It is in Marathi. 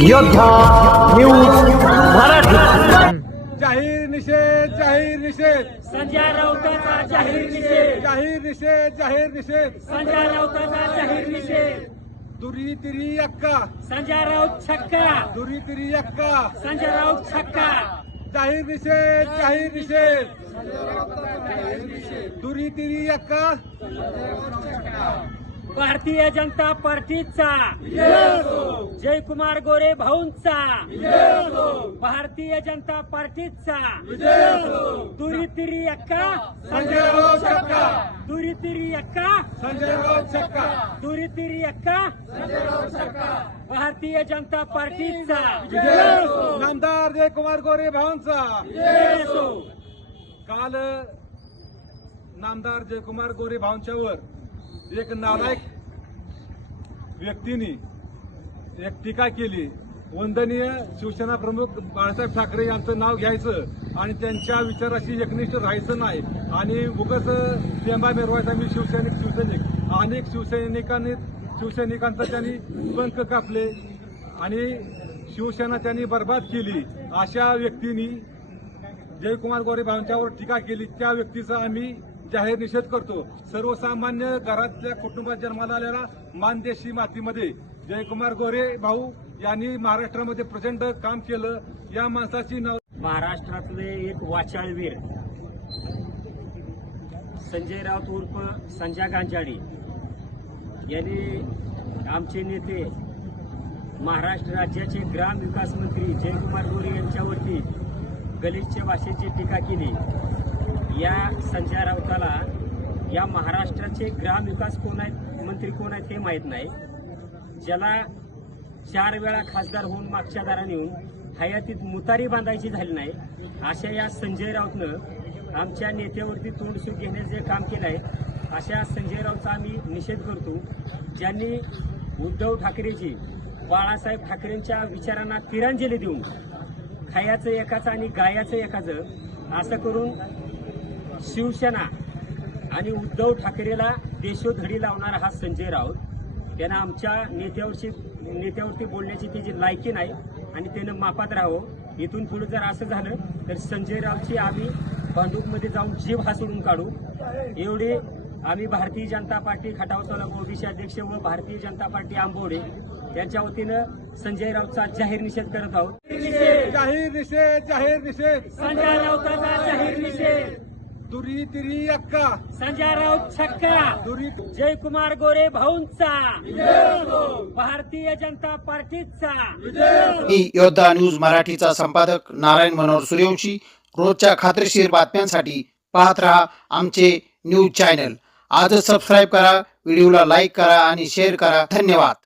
योद्धा न्यूज मराठी। जाहीर निषेध, जाहीर निषेध, संजय राऊताचा जाहीर निषेध, जाहीर निषेध, जाहीर निषेध, संजय राऊताचा जाहीर निषेध, दुरी तिरी अक्का, संजय राऊत छक्का, दुरी तिरी अक्का, संजय राऊत छक्का, जाहीर निषेध, जाहीर निषेध, दुरी तिरी अक्का, भारतीय जनता पार्टीचा जयकुमार गोरे भाऊंचा, भारतीय जनता पार्टीचा दुरी तिरी अक्का, संजय राऊत छक्का, दुरी तिरी अक्का, संजय राऊत छक्का, दुरी तिरी अक्का, भारतीय जनता पार्टीचा नामदार जयकुमार गोरे भाऊंचा। काल नामदार जयकुमार गोरे भाऊंच्यावर एक नालायक व्यक्तीने एक टीका केली। वंदनीय शिवसेना प्रमुख बाळासाहेब ठाकरे यांचं नाव घ्यायचं आणि त्यांच्या विचाराशी एकनिष्ठ राहायचं नाही आणि उगाच टेंबा मिरवायचा मी शिवसैनिक अनेक शिवसैनिकांचा त्यांनी पंख कापले आणि शिवसेना त्यांनी बर्बाद केली। अशा व्यक्तींनी जयकुमार गोरे भाऊंच्यावर टीका केली, त्या व्यक्तीचा आम्ही जाहीर निषेध करतो। सर्वसामान्य घरातल्या कुटुंबात जन्माला आलेला मानदेशी मातीमध्ये जयकुमार गोरे भाऊ यांनी महाराष्ट्रामध्ये प्रचंड काम केलं। या माणसाची महाराष्ट्रातले एक वाचाळवीर संजय राऊत उर्फ संजय गांजाडी यांनी आमचे नेते महाराष्ट्र राज्याचे ग्राम विकास मंत्री जयकुमार गोरे यांच्यावरती गलिच्छ भाषेची टीका केली। या संजय राऊताला या महाराष्ट्राचे ग्राम विकास कोण आहेत, मंत्री कोण आहेत हे माहीत नाही। ज्याला 4 वेळा खासदार होऊन मागच्या दाराने येऊन हयातीत मुतारी बांधायची झाली नाही, अशा या संजय राऊतनं आमच्या नेत्यावरती तोंडसूक घेण्याचे जे काम केलं आहे, अशा संजय राऊतचा आम्ही निषेध करतो। ज्यांनी उद्धव ठाकरेजी बाळासाहेब ठाकरेंच्या विचारांना तिरांजली देऊन खायाचं एकाचं आणि गायाचं एकाचं असं करून शिवसेना आणि उद्धव ठाकरेला देशोधडी लावणारा हा संजय राऊत, त्यानं आमच्या नेत्यावरती बोलण्याची त्याची लायकी नाही आणि त्यानं मापात राहावं। इथून पुढे जर असं झालं तर संजय राऊतची आम्ही भांडूपमध्ये जाऊन जीव हासडून काढू। एवढे आम्ही भारतीय जनता पार्टी खटाव तालुका ओबीसी अध्यक्ष व भारतीय जनता पार्टी आंबोडे यांच्या वतीनं संजय राऊतचा जाहीर निषेध करत आहोत। जाहीर निषेध, जाहीर निषेध, संजय राऊताचा जाहीर निषेध, दुरी तिरी अक्का, संजय राऊत छक्का, दुरी जयकुमार गोरे भाऊंचा, भारतीय जनता पार्टीचा। मी योद्धा न्यूज मराठीचा संपादक नारायण मनोहर सूर्यवंशी। रोजच्या खात्रीशीर बातम्यांसाठी पाहत रहा आमचे न्यूज चॅनल। आजच सबस्क्राईब करा, व्हिडिओला लाईक करा आणि शेअर करा। धन्यवाद।